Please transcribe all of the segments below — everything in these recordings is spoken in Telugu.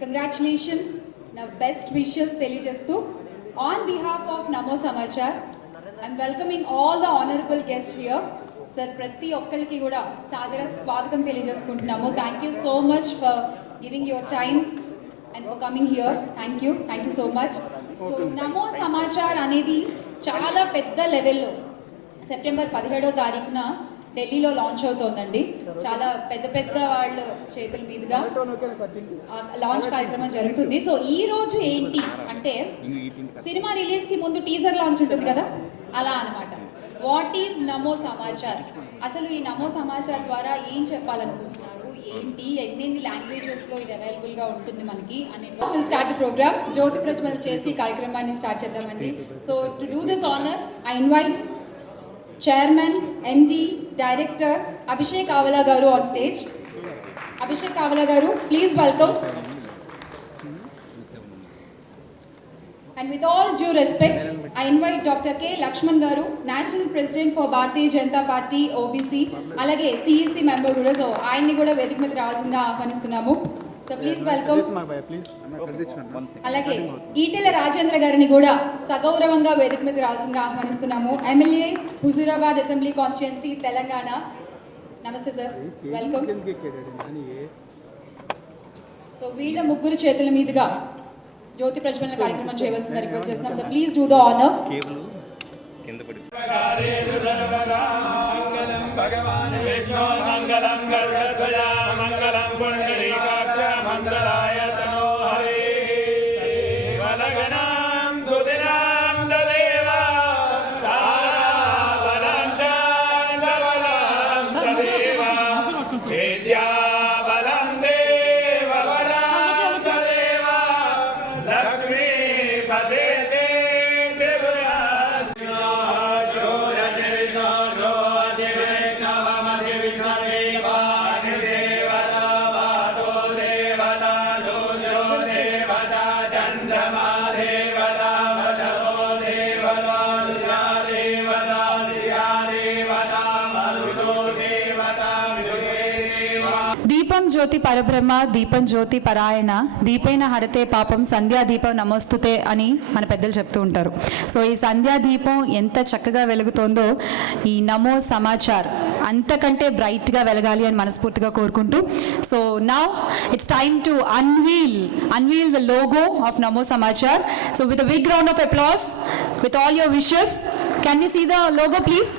కంగ్రాచులేషన్స్, నా బెస్ట్ విషెస్ తెలియజేస్తూ on behalf of Namo Samachar I'm welcoming all the honourable guest here. Sir ప్రతి ఒక్కరికి కూడా సాదర స్వాగతం తెలియజేసుకుంటున్నాము. Thank you so much for giving your time and for coming here. Thank you so much. So Namo Samachar అనేది చాలా పెద్ద లెవెల్లో సెప్టెంబర్ 17వ తారీఖున ఢిల్లీలో లాంచ్ అవుతోందండి. చాలా పెద్ద పెద్ద వాళ్ళ చేతుల మీదుగా లాంచ్ కార్యక్రమం జరుగుతుంది. సో ఈ రోజు ఏంటి అంటే సినిమా రిలీజ్కి ముందు టీజర్ లాంచ్ ఉంటుంది కదా, అలా అనమాట. వాట్ ఈజ్ నమో సమాచార్, అసలు ఈ నమో సమాచార్ ద్వారా ఏం చెప్పాలనుకుంటున్నారు, ఏంటి, ఎన్ని లాంగ్వేజెస్లో ఇది అవైలబుల్గా ఉంటుంది మనకి అని విల్ స్టార్ట్ ది ప్రోగ్రామ్. జ్యోతి ప్రజ్వలన చేసి కార్యక్రమాన్ని స్టార్ట్ చేద్దామండి. So to do this honour I invite Chairman, MD, Director Abhishek Avala garu on stage. Abhishek Avala garu, please welcome. And with all due respect, I invite Dr. K. Lakshman garu, National President for Bharatiya Janata Party OBC, alage CEC member kuda. So ఆయన్ని కూడా వేదిక మీద రావాల్సిందిగా ఆహ్వానిస్తున్నాము. So please welcome. అలాగే ఈటెల రాజేంద్ర గారిని కూడా సగౌరవంగా వేదిక మీద రావాల్సిందిగా ఆహ్వానిస్తున్నాము. MLA Huzurabad assembly constituency Telangana. నమస్తే సార్, వెల్కమ్. సో వీళ్ళ ముగ్గురు చేతుల మీదుగా జ్యోతి ప్రజ్వలన కార్యక్రమం చేయవలసిందిగా రిక్వెస్ట్ చేస్తున్నాం. Sir please do the honour. भगवान विष्णु मंगलम गरुड़ध्वजा मंगलम पुंडरीकाक्ष मंगलाय तनो हरे वलगनां सुदिनां ददेवा ताराबलं चन्द्रबलं ददेवा विद्याबलं देवबलं ददेवा लक्ष्मीपते దీపం జ్యోతి పరబ్రహ్మ దీపం జ్యోతి పరాయణ దీపైన హరతే పాపం సంధ్యా దీపం నమోస్తుతే అని మన పెద్దలు చెప్తూ ఉంటారు. సో ఈ సంధ్యా దీపం ఎంత చక్కగా వెలుగుతోందో ఈ నమో సమాచార్ అంతకంటే బ్రైట్గా వెలగాలి అని మనస్ఫూర్తిగా కోరుకుంటూ, so now it's time to unveil the logo of Namo Samachar. So with a big round of applause with all your wishes, can you see the logo please?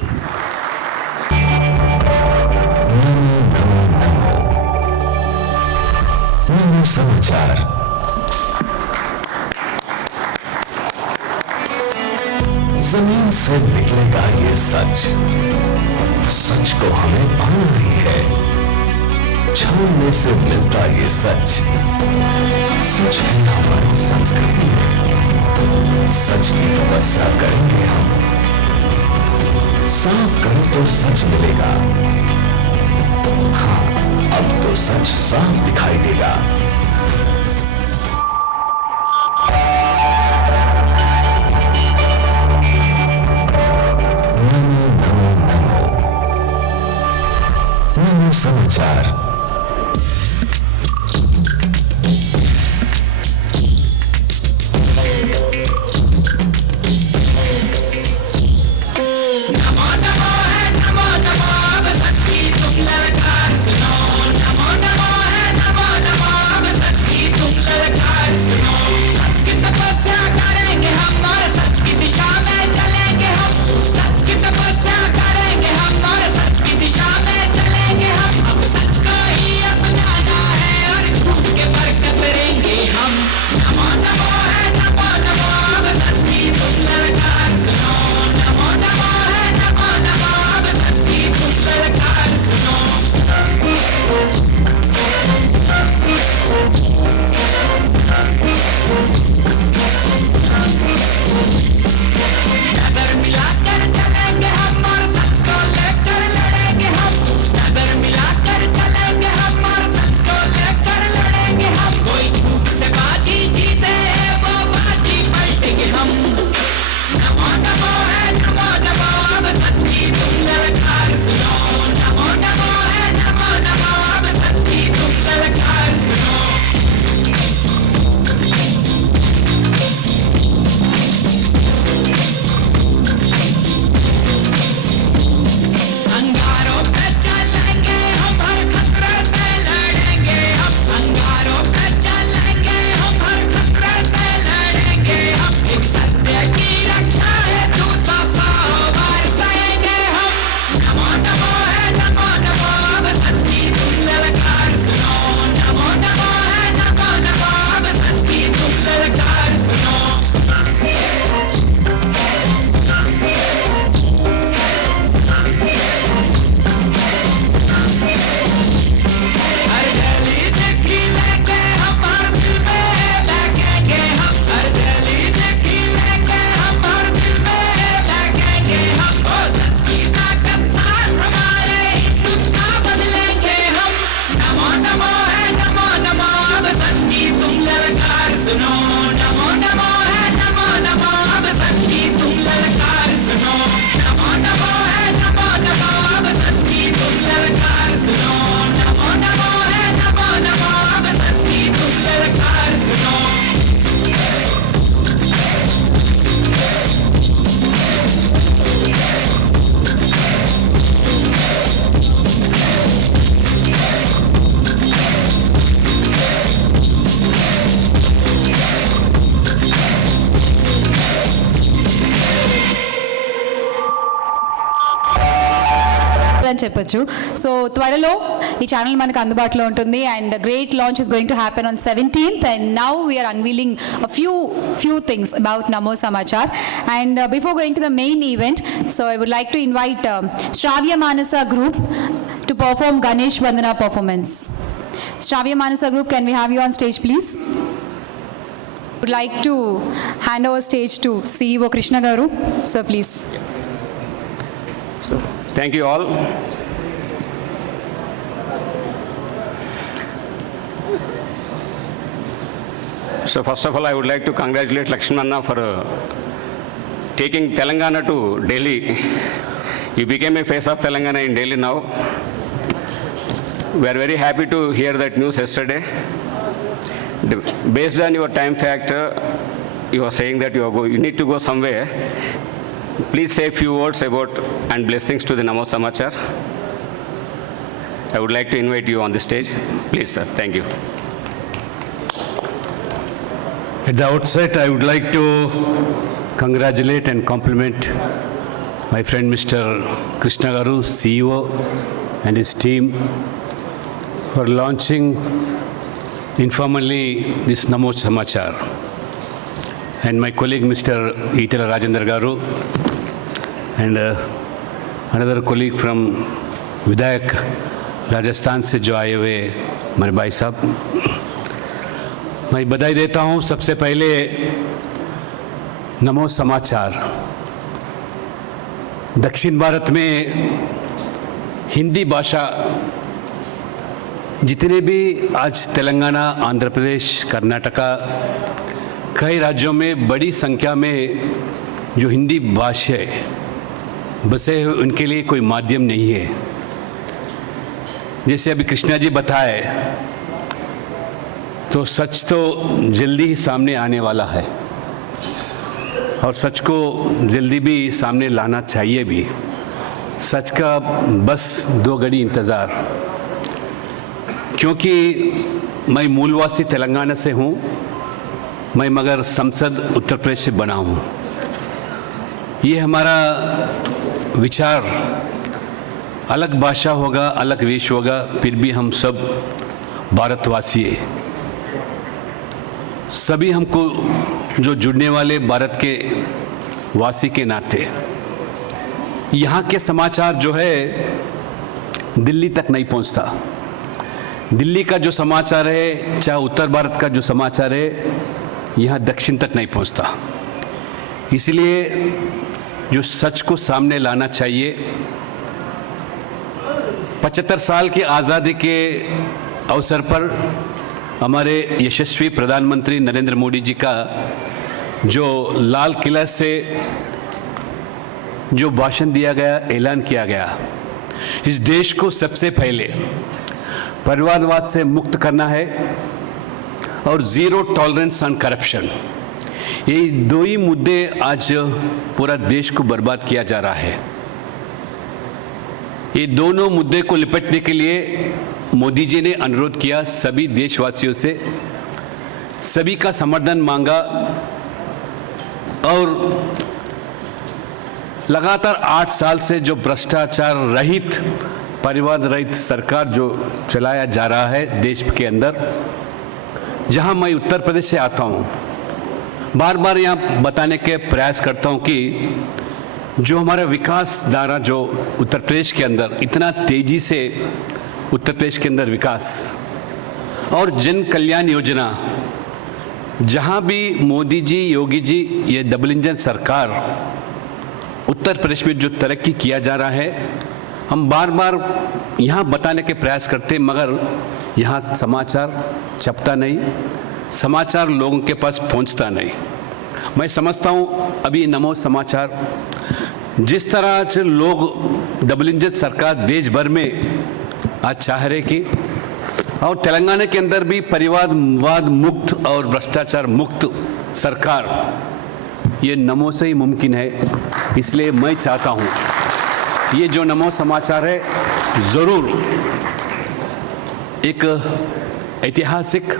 समाचार जमीन से निकलेगा ये सच, सच को हमें पाना ही है, छानने से मिलता ये सच, सच है हमारी संस्कृति, सच की तपस्या करेंगे हम, साफ करो तो सच मिलेगा, हाँ अब तो सच साफ दिखाई देगा. समाचार सच की तुम ललकार सुनो, नमो नमो है नमो नमो అని చెప్పొచ్చు. సో త్వరలో ఈ ఛానల్ మనకు అందుబాటులో ఉంటుంది and great launch is going to happen on 17th and now we are unveiling a few things about Namo Samachar. And before going to the main event, so I would like to invite Shravya Manasa Group to perform Ganesh Vandana performance. Shravya Manasa Group, can we have you on stage please? Would like to hand over stage to CEO Krishna Garu. Sir, please. So, thank you all. So, first of all, I would like to congratulate Lakshmanna for taking Telangana to Delhi. You became a face of Telangana in Delhi now. We are very happy to hear that news yesterday. Based on your time factor, you are saying that you need to go somewhere. Please say a few words about and blessings to the Namo Samachar. I would like to invite you on the stage. Please, sir. Thank you. At the outset, I would like to congratulate and compliment my friend Mr. Krishna Garu, CEO, and his team for launching informally this Namo Samachar. And my colleague Mr. Itala Rajendra Garu and another colleague from Vidayak, Rajasthan से जो आए हुए मेरे भाई साहब, मैं बधाई देता हूँ. सबसे पहले नमो समाचार दक्षिण भारत में हिंदी भाषा जितने भी आज तेलंगाना, आंध्र प्रदेश, कर्नाटका, कई राज्यों में बड़ी संख्या में जो हिंदी भाषा बसे हैं उनके लिए कोई माध्यम नहीं है. जैसे अभी कृष्णा जी बताए तो सच तो जल्दी ही सामने आने वाला है और सच को जल्दी भी सामने लाना चाहिए भी. सच का बस 2 घड़ी इंतज़ार, क्योंकि मैं मूलवासी तेलंगाना से हूँ, मैं मगर संसद उत्तर प्रदेश से बना हूँ. ये हमारा विचार अलग भाषा होगा, अलग वेश होगा, फिर भी हम सब भारतवासी हैं. सभी हमको जो जुड़ने वाले भारत के वासी के नाते यहाँ के समाचार जो है दिल्ली तक नहीं पहुँचता. दिल्ली का जो समाचार है, चाहे उत्तर भारत का जो समाचार है, यहाँ दक्षिण तक नहीं पहुँचता. इसलिए जो सच को सामने लाना चाहिए. 75 साल की आज़ादी के अवसर पर हमारे यशस्वी प्रधानमंत्री नरेंद्र मोदी जी का जो लाल किला से जो भाषण दिया गया, ऐलान किया गया, इस देश को सबसे पहले परिवारवाद से मुक्त करना है और ज़ीरो टॉलरेंस ऑन करप्शन. ये 2 ही मुद्दे आज पूरा देश को बर्बाद किया जा रहा है. ये दोनों मुद्दे को निपटने के लिए मोदी जी ने अनुरोध किया सभी देशवासियों से, सभी का समर्थन मांगा और लगातार 8 साल से जो भ्रष्टाचार रहित, परिवार रहित सरकार जो चलाया जा रहा है देश के अंदर, जहां मैं उत्तर प्रदेश से आता हूं, बार बार यहाँ बताने के प्रयास करता हूं कि जो हमारा विकास धारा जो उत्तर प्रदेश के अंदर इतना तेजी से उत्तर प्रदेश के अंदर विकास और जन कल्याण योजना, जहाँ भी मोदी जी, योगी जी, ये डबल इंजन सरकार उत्तर प्रदेश में जो तरक्की किया जा रहा है, हम बार बार यहाँ बताने के प्रयास करते हैं, मगर यहाँ समाचार छपता नहीं, समाचार लोगों के पास पहुँचता नहीं. मैं समझता हूँ अभी नमो समाचार जिस तरह से लोग डबल इंजन सरकार देश भर में आज चाह रहे कि और तेलंगाना के अंदर भी परिवारवाद मुक्त और भ्रष्टाचार मुक्त सरकार, ये नमो से ही मुमकिन है. इसलिए मैं चाहता हूँ ये जो नमो समाचार है ज़रूर एक ऐतिहासिक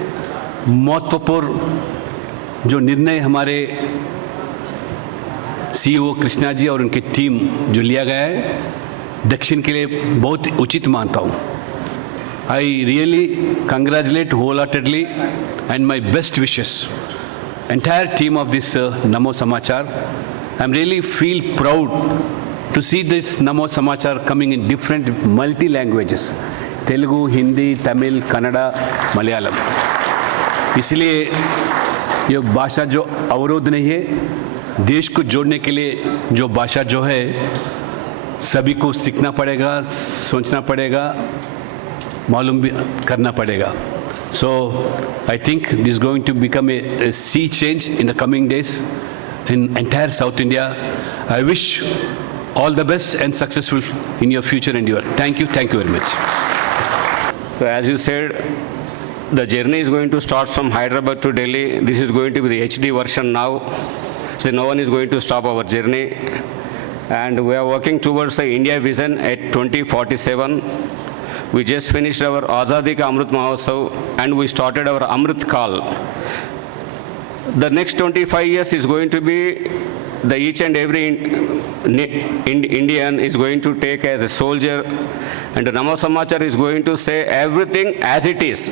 महत्वपूर्ण जो निर्णय हमारे सीईओ कृष्णा जी और उनकी टीम जो लिया गया है, दक्षिण के लिए बहुत उचित मानता हूँ. I really congratulate wholeheartedly and my best wishes entire team of this Namo Samachar. I'm really feel proud to see this Namo Samachar coming in different multi languages, Telugu, Hindi, Tamil, Kannada, Malayalam. इसलिए ये भाषा जो अवरोध नहीं है, देश को जोड़ने के लिए जो भाषा जो है सभी को सीखना पड़ेगा, सोचना पड़ेगा, मालूम भी करना पड़ेगा. So I think this is going to become a sea change in the coming days in entire South India. I wish all the best and successful in your future endeavor. Thank you very much. So as you said, the journey is going to start from Hyderabad to Delhi. This is going to be the HD version now. So no one is going to stop our journey. And we are working towards the India vision at 2047. We just finished our Azadi Ka Amrit Mahotsav and we started our Amrit Kal. The next 25 years is going to be the each and every Indian is going to take as a soldier, and the Namo Samachar is going to say everything as it is.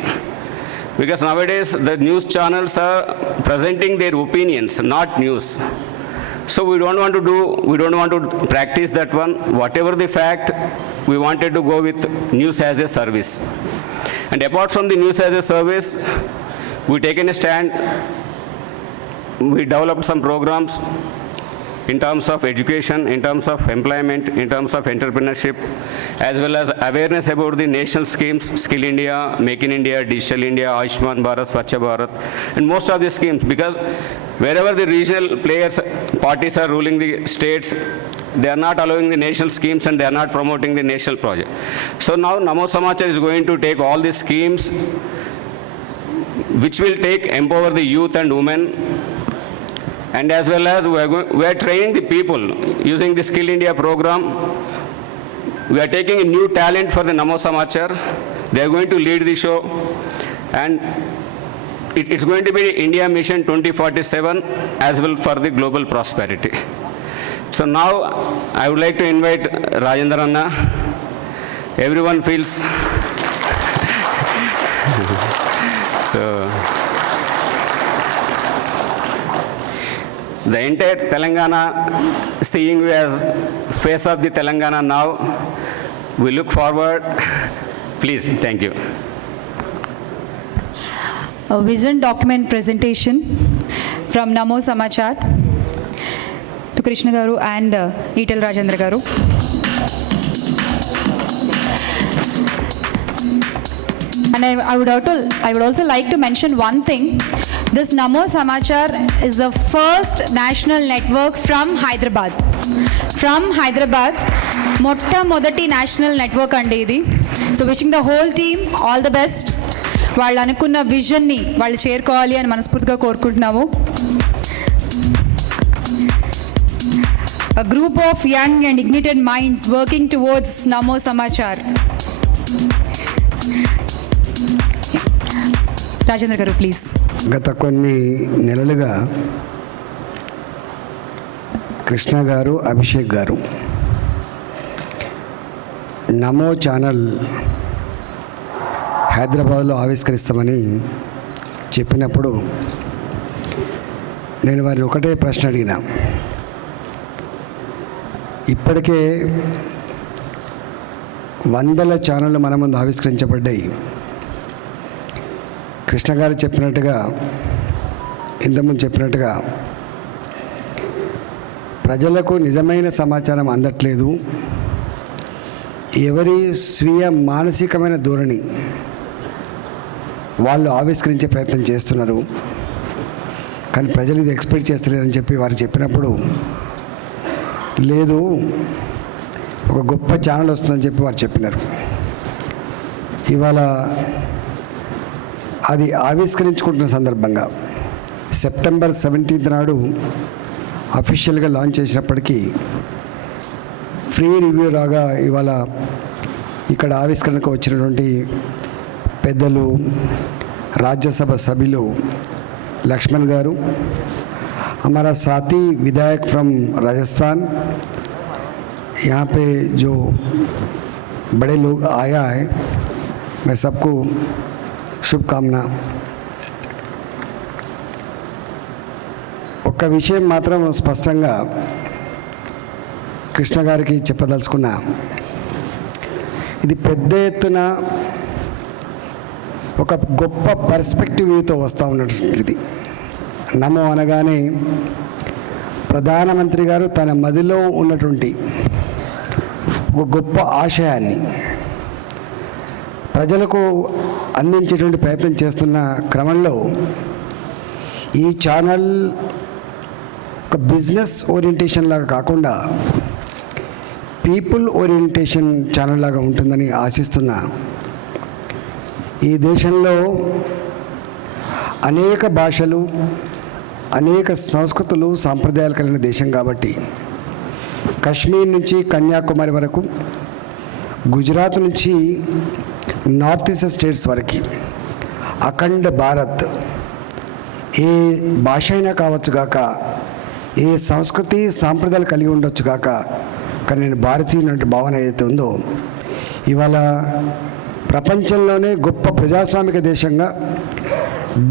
Because nowadays the news channels are presenting their opinions, not news. So we don't want to practice that one. Whatever the fact, we wanted to go with news as a service. And apart from the news as a service, we taken a stand. We developed some programs in terms of education, in terms of employment, in terms of entrepreneurship, as well as awareness about the national schemes, Skill India, Make in India, Digital India, Ayushman Bharat, Swachh Bharat, and most of the schemes, because wherever the regional players, parties are ruling the states, they are not allowing the national schemes and they are not promoting the national project. So now Namo Samachar is going to take all these schemes which will empower the youth and women, and as well as we are training the people using the Skill India program. We are taking a new talent for the Namo Samachar. They are going to lead the show, and it's going to be India Mission 2047 as well for the global prosperity. So now I would like to invite Rajendra Anna. Everyone feels so. The entire Telangana, seeing you as face of the Telangana now, we look forward. Please, thank you. A vision document presentation from Namo Samachar to Krishna Garu and Etal Rajendra Garu. And I would also like to mention one thing. This Namo Samachar is the first national network from Hyderabad. From Hyderabad, మొట్టమొదటి national network అండి ఇది. So wishing the whole team all the best. వాళ్ళు అనుకున్న విజన్ని వాళ్ళు చేరుకోవాలి అని మనస్ఫూర్తిగా కోరుకుంటున్నాము. A group of young and ignited minds working towards Namo Samachar. Rajendra Garu, please. గత కొన్ని నెలలుగా కృష్ణ గారు, అభిషేక్ గారు నమో ఛానల్ హైదరాబాద్లో ఆవిష్కరిస్తామని చెప్పినప్పుడు నేను వారిని ఒకటే ప్రశ్న అడిగినా. ఇప్పటికే 100 ఛానళ్ళు మన ముందు ఆవిష్కరించబడ్డాయి. కృష్ణ గారు చెప్పినట్టుగా, ఇంతకుముందు చెప్పినట్టుగా ప్రజలకు నిజమైన సమాచారం అందట్లేదు. ఎవరి స్వీయ మానసికమైన ధోరణి వాళ్ళు ఆవిష్కరించే ప్రయత్నం చేస్తున్నారు, కానీ ప్రజలు ఇది ఎక్స్పెక్ట్ చేస్తలేరని చెప్పి వారు చెప్పినప్పుడు, లేదు ఒక గొప్ప ఛానల్ వస్తుందని చెప్పి వారు చెప్పినారు. ఇవాళ అది ఆవిష్కరించుకుంటున్న సందర్భంగా సెప్టెంబర్ 17 నాడు అఫీషియల్గా లాంచ్ చేసినప్పటికీ ఫ్రీ రివ్యూ రాగా ఇవాళ ఇక్కడ ఆవిష్కరణకు వచ్చినటువంటి పెద్దలు, రాజ్యసభ సభ్యులు లక్ష్మణ్ గారు, हमारा साथी विधायक फ्रॉम राजस्थान यहाँ पे जो बड़े लोग आया है, मैं सबको शुभकामना. ఒక్క విషయం మాత్రం స్పష్టంగా కృష్ణ గారికి చెప్పదలుచుకున్నా. ఇది పెద్ద ఎత్తున ఒక గొప్ప పర్స్పెక్టివ్తో వస్తూ ఉన్నటువంటిది. నమో అనగానే ప్రధానమంత్రి గారు తన మదిలో ఉన్నటువంటి ఒక గొప్ప ఆశయాన్ని ప్రజలకు అందించేటువంటి ప్రయత్నం చేస్తున్న క్రమంలో ఈ ఛానల్ ఒక బిజినెస్ ఓరియంటేషన్ లాగా కాకుండా పీపుల్ ఓరియంటేషన్ ఛానల్ లాగా ఉంటుందని ఆశిస్తున్నా. ఈ దేశంలో అనేక భాషలు, అనేక సంస్కృతులు, సాంప్రదాయాలు కలిగిన దేశం కాబట్టి కశ్మీర్ నుంచి కన్యాకుమారి వరకు, గుజరాత్ నుంచి నార్త్ ఈస్ట్ స్టేట్స్ వరకు అఖండ భారత్ ఏ భాష అయినా కావచ్చు గాక, ఏ సంస్కృతి సాంప్రదాయాలు కలిగి ఉండొచ్చు గాక, కానీ నేను భారతీయుని అంటే భావన ఏదైతే ఉందో, ఇవాళ ప్రపంచంలోనే గొప్ప ప్రజాస్వామిక దేశంగా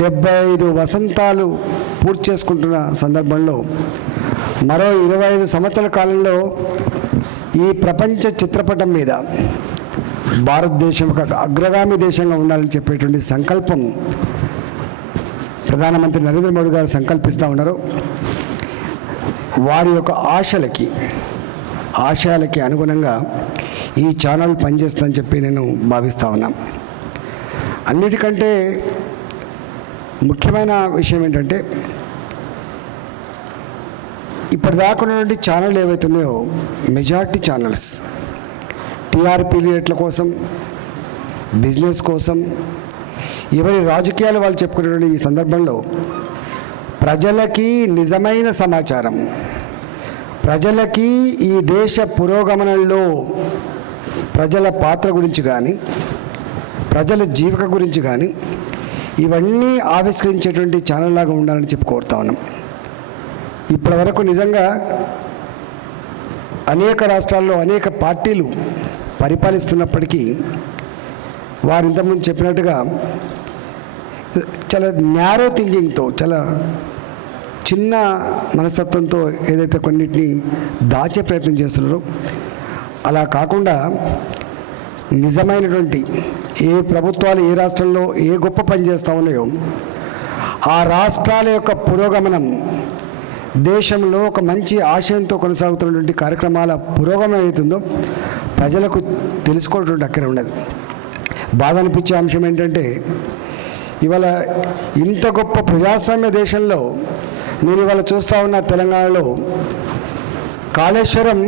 75 వసంతాలు పూర్తి చేసుకుంటున్న సందర్భంలో మరో 25 సంవత్సరాల కాలంలో ఈ ప్రపంచ చిత్రపటం మీద భారతదేశం ఒక అగ్రగామి దేశంగా ఉండాలని చెప్పేటువంటి సంకల్పం ప్రధానమంత్రి నరేంద్ర మోడీ గారు సంకల్పిస్తూ ఉన్నారు. వారి యొక్క ఆశయాలకి అనుగుణంగా ఈ ఛానల్ పనిచేస్తుందని చెప్పి నేను భావిస్తూ ఉన్నాను. అన్నిటికంటే ముఖ్యమైన విషయం ఏంటంటే, ఇప్పటిదాకా ఉన్నటువంటి ఛానల్ ఏవైతే ఉన్నాయో మెజారిటీ ఛానల్స్ టీఆర్పీ రేట్ల కోసం, బిజినెస్ కోసం, ఎవరి రాజకీయాలు వాళ్ళు చెప్పుకునేటువంటి ఈ సందర్భంలో ప్రజలకి నిజమైన సమాచారం, ప్రజలకి ఈ దేశ పురోగమనంలో ప్రజల పాత్ర గురించి కానీ, ప్రజల జీవిక గురించి కానీ ఇవన్నీ ఆవిష్కరించేటువంటి ఛానల్ లాగా ఉండాలని చెప్పి కోరుతా ఉన్నాం. ఇప్పటి వరకు నిజంగా అనేక రాష్ట్రాల్లో అనేక పార్టీలు పరిపాలిస్తున్నప్పటికీ వారు ఇంతకుముందు చెప్పినట్టుగా చాలా న్యారో థింకింగ్తో, చాలా చిన్న మనస్తత్వంతో ఏదైతే కొన్నిటిని దాచే ప్రయత్నం చేస్తున్నారో అలా కాకుండా నిజమైనటువంటి ఏ ప్రభుత్వాలు ఏ రాష్ట్రంలో ఏ గొప్ప పని చేస్తూ ఉన్నాయో ఆ రాష్ట్రాల యొక్క పురోగమనం, దేశంలో ఒక మంచి ఆశయంతో కొనసాగుతున్నటువంటి కార్యక్రమాల పురోగమనం అవుతుందో ప్రజలకు తెలుసుకోవటువంటి అక్కర ఉండదు. బాధ అనిపించే అంశం ఏంటంటే, ఇవాళ ఇంత గొప్ప ప్రజాస్వామ్య దేశంలో నేను ఇవాళ చూస్తూ ఉన్న తెలంగాణలో కాళేశ్వరం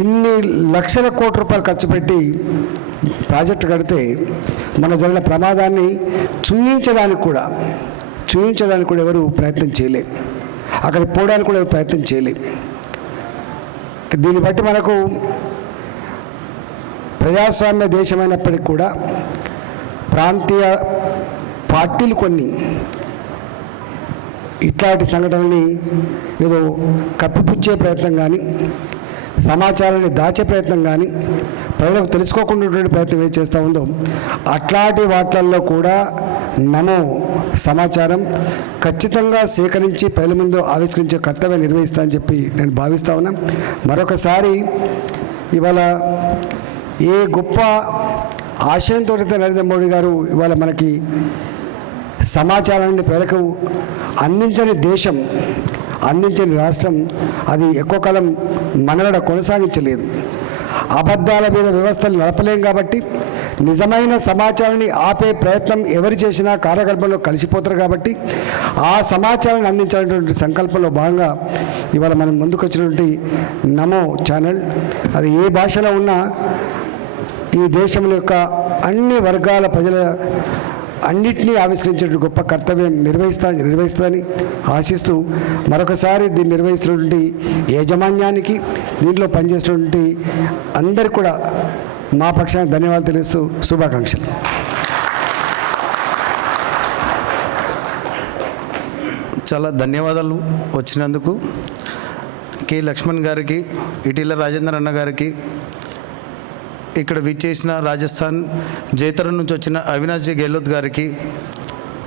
ఇన్ని లక్షల కోట్ల రూపాయలు ఖర్చు పెట్టి ప్రాజెక్టు కడితే మన జరిగిన ప్రమాదాన్ని చూయించడానికి కూడా ఎవరు ప్రయత్నం చేయలే, అక్కడికి పోవడానికి కూడా ఎవరు ప్రయత్నం చేయలే. దీన్ని బట్టి మనకు ప్రజాస్వామ్య దేశమైనప్పటికీ కూడా ప్రాంతీయ పార్టీలు కొన్ని ఇట్లాంటి సంఘటనల్ని ఏదో కప్పిపుచ్చే ప్రయత్నం కానీ, సమాచారాన్ని దాచే ప్రయత్నం కానీ, ప్రజలకు తెలుసుకోకుండా ప్రయత్నం ఏం చేస్తూ ఉందో అట్లాంటి వాటిల్లో కూడా నమో సమాచారం ఖచ్చితంగా సేకరించి ప్రజల ముందు ఆవిష్కరించే కర్తవ్యం నిర్వహిస్తా అని చెప్పి నేను భావిస్తూ ఉన్నా. మరొకసారి ఇవాళ ఏ గొప్ప ఆశయంతో నరేంద్ర మోడీ గారు ఇవాళ మనకి సమాచారాన్ని ప్రజలకు అందించని దేశం, అందించని రాష్ట్రం అది ఎక్కువ కాలం మనుగడ కొనసాగించలేదు. అబద్ధాల మీద వ్యవస్థలు నడపలేం కాబట్టి నిజమైన సమాచారాన్ని ఆపే ప్రయత్నం ఎవరు చేసినా కార్యకల్పంలో కలిసిపోతారు కాబట్టి ఆ సమాచారాన్ని అందించాలనేటువంటి సంకల్పంలో భాగంగా ఇవాళ మనం ముందుకు వచ్చినటువంటి నమో ఛానల్ అది ఏ భాషలో ఉన్నా ఈ దేశంలో యొక్క అన్ని వర్గాల ప్రజల అన్నిటినీ ఆవిష్కరించే గొప్ప కర్తవ్యం నిర్వహిస్తుందని ఆశిస్తూ మరొకసారి దీన్ని నిర్వహిస్తున్నటువంటి యాజమాన్యానికి, దీంట్లో పనిచేస్తున్నటువంటి అందరికీ కూడా మా పక్షాన ధన్యవాదాలు తెలుస్తూ శుభాకాంక్షలు. చాలా ధన్యవాదాలు వచ్చినందుకు. కె లక్ష్మణ్ గారికి, ఇటీల రాజేందర్ అన్న గారికి, ఇక్కడ విచ్చేసిన రాజస్థాన్ జైతరన్ నుంచి వచ్చిన అవినాష్ జీ గెహ్లోత్ గారికి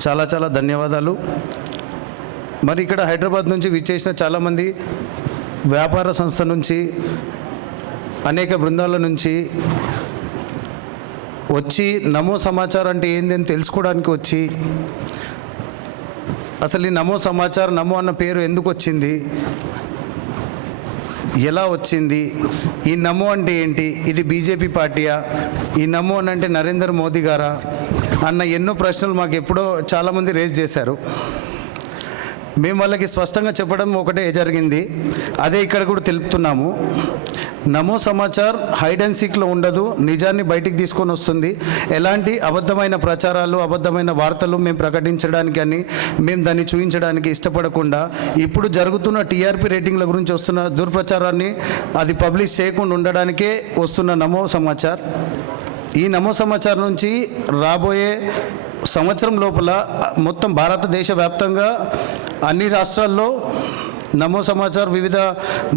చాలా చాలా ధన్యవాదాలు. మరి ఇక్కడ హైదరాబాద్ నుంచి విచ్చేసిన చాలామంది వ్యాపార సంస్థ నుంచి, అనేక బృందాల నుంచి వచ్చి నమో సమాచార్ అంటే ఏందని తెలుసుకోవడానికి వచ్చి, అసలు ఈ నమో సమాచార్, నమో అన్న పేరు ఎందుకు వచ్చింది, ఎలా వచ్చింది, ఈ నమో అంటే ఏంటి, ఇది బీజేపీ పార్టీయా, ఈ నమో అని అంటే నరేంద్ర మోదీ గారా అన్న ఎన్నో ప్రశ్నలు మాకు ఎప్పుడో చాలామంది రేజ్ చేశారు. మేము వాళ్ళకి స్పష్టంగా చెప్పడం ఒకటే జరిగింది, అదే ఇక్కడ కూడా తెలుపుతున్నాము. నమో సమాచార్ హైడ్ అండ్ సీక్లో ఉండదు, నిజాన్ని బయటికి తీసుకొని వస్తుంది. ఎలాంటి అబద్ధమైన ప్రచారాలు, అబద్ధమైన వార్తలు మేము ప్రకటించడానికి అని, మేము దాన్ని చూపించడానికి ఇష్టపడకుండా, ఇప్పుడు జరుగుతున్న టీఆర్పీ రేటింగ్ల గురించి వస్తున్న దుర్ప్రచారాన్ని అది పబ్లిష్ చేయకుండా ఉండడానికే వస్తున్న నమో సమాచార్. ఈ నమో సమాచారం నుంచి రాబోయే సంవత్సరం లోపల మొత్తం భారతదేశ వ్యాప్తంగా అన్ని రాష్ట్రాల్లో నమో సమాచార్ వివిధ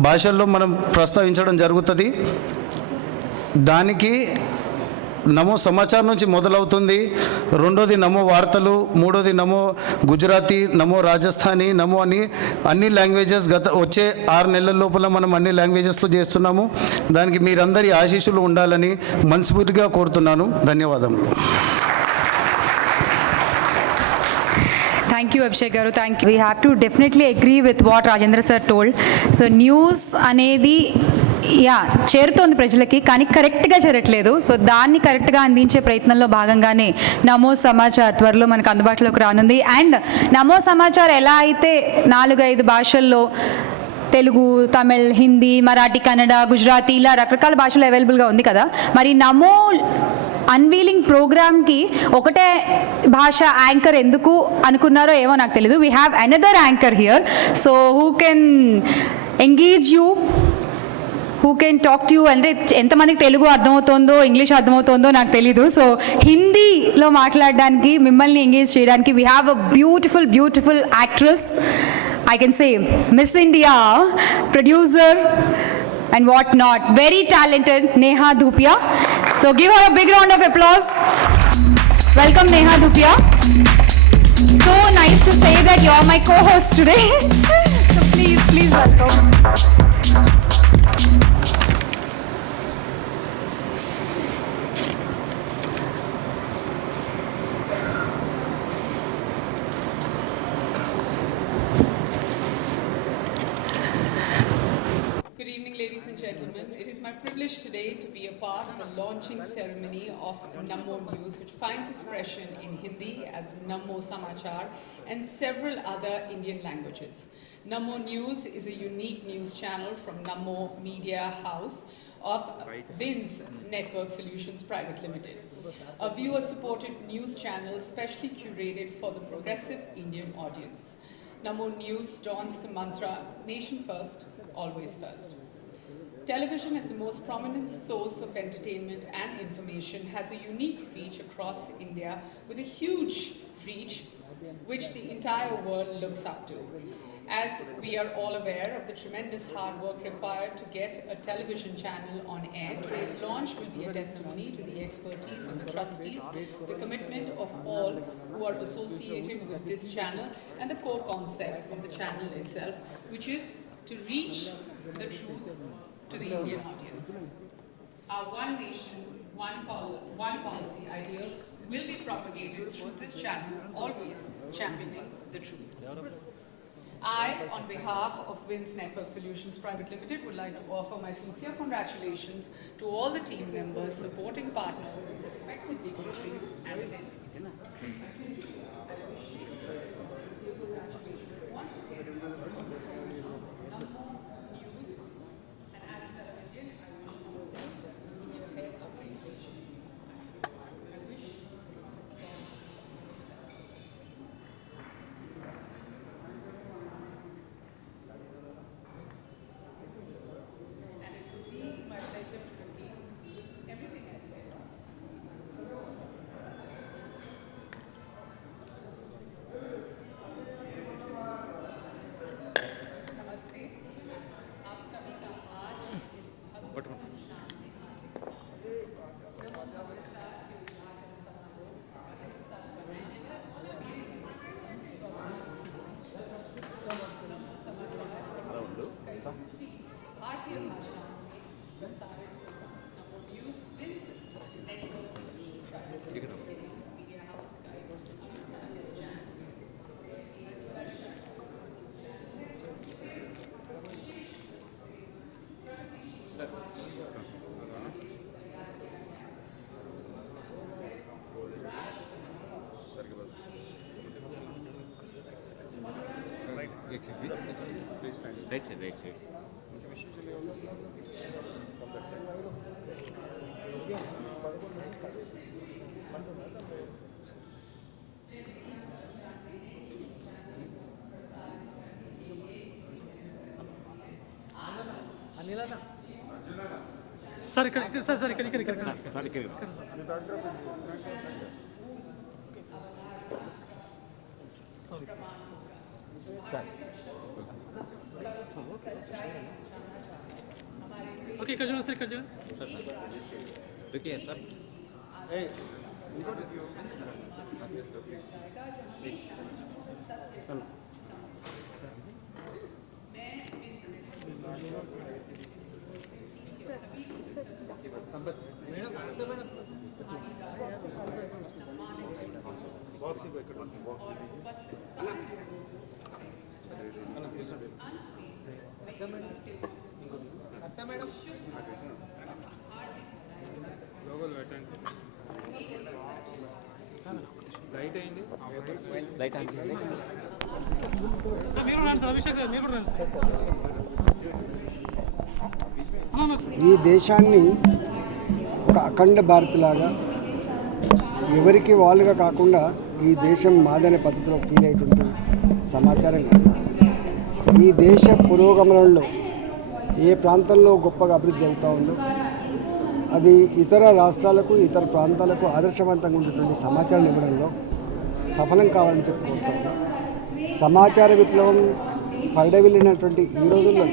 భాషల్లో మనం ప్రస్తావించడం జరుగుతుంది. దానికి నమో సమాచారం నుంచి మొదలవుతుంది. రెండోది నమో వార్తలు, మూడోది నమో గుజరాతీ, నమో రాజస్థానీ, నమో అని అన్ని లాంగ్వేజెస్ వచ్చే 6 నెలల లోపల మనం అన్ని లాంగ్వేజెస్లో చేస్తున్నాము. దానికి మీరందరి ఆశీస్సులు ఉండాలని మనస్ఫూర్తిగా కోరుతున్నాను. ధన్యవాదములు. Thank you, Abhishek Garu. Thank you. We have to definitely agree with what Rajendra sir told. So news అనేది చేరుతోంది ప్రజలకి, కానీ కరెక్ట్గా చేరట్లేదు. సో దాన్ని కరెక్ట్గా అందించే ప్రయత్నంలో భాగంగానే నమో సమాచార్ త్వరలో మనకు అందుబాటులోకి రానుంది. అండ్ నమో సమాచార్ ఎలా అయితే 4-5 భాషల్లో, తెలుగు, తమిళ్, హిందీ, మరాఠీ, కన్నడ, గుజరాతీ, ఇలా రకరకాల భాషలు అవైలబుల్గా ఉంది కదా, మరి నమో అన్వీలింగ్ ప్రోగ్రామ్కి ఒకటే భాష యాంకర్ ఎందుకు అనుకున్నారో ఏమో నాకు తెలీదు. We have another anchor here, so who can engage you, who can talk to you. అంటే ఎంతమందికి తెలుగు అర్థమవుతుందో, ఇంగ్లీష్ అర్థమవుతుందో నాకు తెలీదు. సో హిందీలో మాట్లాడడానికి, మిమ్మల్ని ఎంగేజ్ చేయడానికి we have a beautiful beautiful actress, I can say Miss India, producer and what not, very talented Neha Dhupia. So give her a big round of applause. Welcome Neha Dhupia. So nice to say that you're my co-host today. So please welcome. Ladies and gentlemen, it is my privilege today to be a part of the launching ceremony of Namo News, which finds expression in Hindi as Namo Samachar and several other Indian languages. Namo News is a unique news channel from Namo Media House of Vins Network Solutions Private Limited, a viewer-supported news channel specially curated for the progressive Indian audience. Namo News dawns the mantra, nation first, always first. Television, as the most prominent source of entertainment and information, has a unique reach across India with a huge reach which the entire world looks up to. As we are all aware of the tremendous hard work required to get a television channel on air, today's launch will be a testimony to the expertise of the trustees, the commitment of all who are associated with this channel, and the core concept of the channel itself, which is to reach the truth to the Indian audience. Our one nation, one policy ideal will be propagated through this channel, always championing the truth. I, on behalf of Vins Network Solutions Private Limited, would like to offer my sincere congratulations to all the team members, supporting partners, and respected dignitaries and attendees. ఈ దేశాన్ని ఒక అఖండ భారత్లాగా ఎవరికి వాళ్ళుగా కాకుండా ఈ దేశం మాదనే పద్ధతిలో ఫీల్ అయ్యేటువంటి సమాచారం కాదు. ఈ దేశ పురోగమనంలో ఏ ప్రాంతంలో గొప్పగా అభివృద్ధి జరుగుతూ ఉందో అది ఇతర రాష్ట్రాలకు ఇతర ప్రాంతాలకు ఆదర్శవంతంగా ఉండేటువంటి సమాచారం ఇవ్వడంలో సఫలం కావాలని చెప్పుకుంటాను. సమాచార విప్లవం పరడవిల్లినటువంటి ఈ రోజుల్లో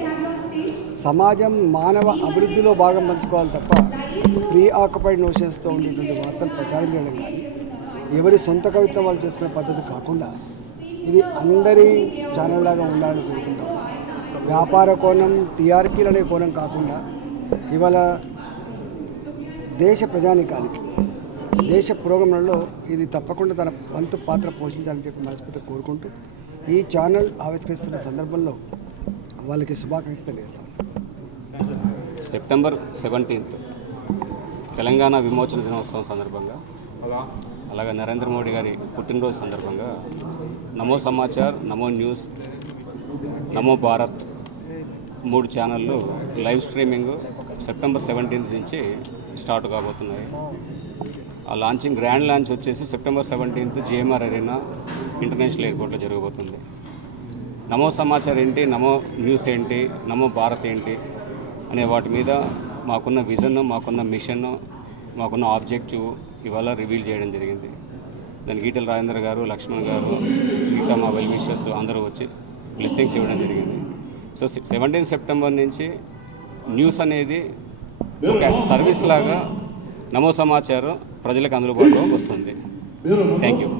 సమాజం మానవ అభివృద్ధిలో భాగం పంచుకోవాలి తప్ప ప్రీ ఆక్యుపైడ్ నోషన్స్తో ఉండేటువంటి వార్తలు ప్రచారం చేయడం కానీ ఎవరి సొంత కవిత్వం వాళ్ళు చేసుకునే పద్ధతి కాకుండా ఇది అందరి ఛానల్ లాగా ఉండాలని కోరుకుంటాం. వ్యాపార కోణం టీఆర్పీలు అనే కోణం కాకుండా ఇవాళ దేశ ప్రజానికానికి దేశ పురోగమనంలో ఇది తప్పకుండా తన వంతు పాత్ర పోషించాలని చెప్పి మనస్ఫూర్తిగా కోరుకుంటూ ఈ ఛానల్ ఆవిష్కరిస్తున్న సందర్భంలో వాళ్ళకి శుభాకాంక్షలు తెలియజేస్తాం. సెప్టెంబర్ 17th తెలంగాణ విమోచన దినోత్సవం సందర్భంగా అలాగే నరేంద్ర మోడీ గారి పుట్టినరోజు సందర్భంగా నమో సమాచార్, నమో న్యూస్, నమో భారత్ 3 ఛానళ్ళు లైవ్ స్ట్రీమింగ్ సెప్టెంబర్ 17th నుంచి స్టార్ట్ కాబోతున్నాయి. ఆ లాంచింగ్ గ్రాండ్ లాంచ్ వచ్చేసి September 17th GMR arena international ఎయిర్పోర్ట్లో జరగబోతుంది. నమో సమాచార్ ఏంటి, నమో న్యూస్ ఏంటి, నమో భారత్ ఏంటి అనే వాటి మీద మాకున్న విజన్, మాకున్న మిషన్, మాకున్న ఆబ్జెక్టివ్ ఇవాళ రివీల్ చేయడం జరిగింది. దానికి ఈటెల రాజేంద్ర గారు, లక్ష్మణ్ గారు, మిగతా మా వెల్ విషర్స్ అందరూ వచ్చి బ్లెస్సింగ్స్ ఇవ్వడం జరిగింది. సో 17 సెప్టెంబర్ నుంచి న్యూస్ అనేది ఒక సర్వీస్ లాగా నమో సమాచారం ప్రజలకు అందుబాటులోకి వస్తుంది. Thank you.